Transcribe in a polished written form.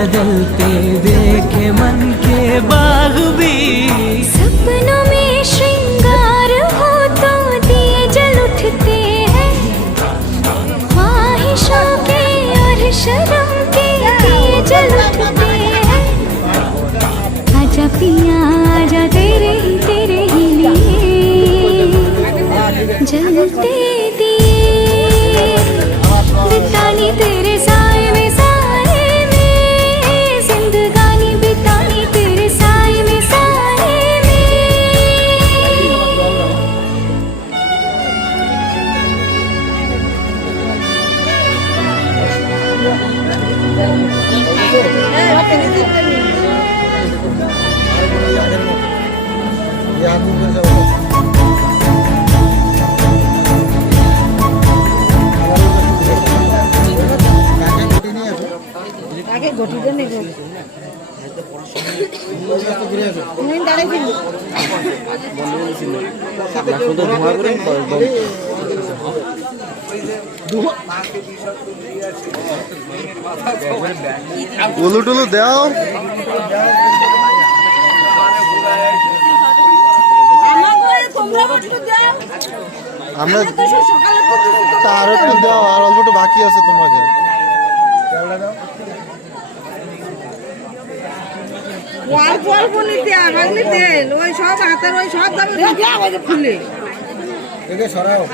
बदलते देखे मन के बाग भी। सपनों में श्रृंगार हो तो दिए जल उठते हैं, ख्वाहिशों के और शर्म के दिए जल उठते हैं। आजा पिया आजा तेरे ही लिए जलते दिए, बितानी तेरे साए में जिंदगानी बितानी तेरे साए में আগে গটিটা নেই উলু টুলু দাও। আমরা আরো একটু দাও, আর অল্প একটু বাকি আছে তোমাকে। অল্প অল্প নিতে আগাগ নিতেন, ওই সব হাতের ওই সব দাম খুলে সরাও।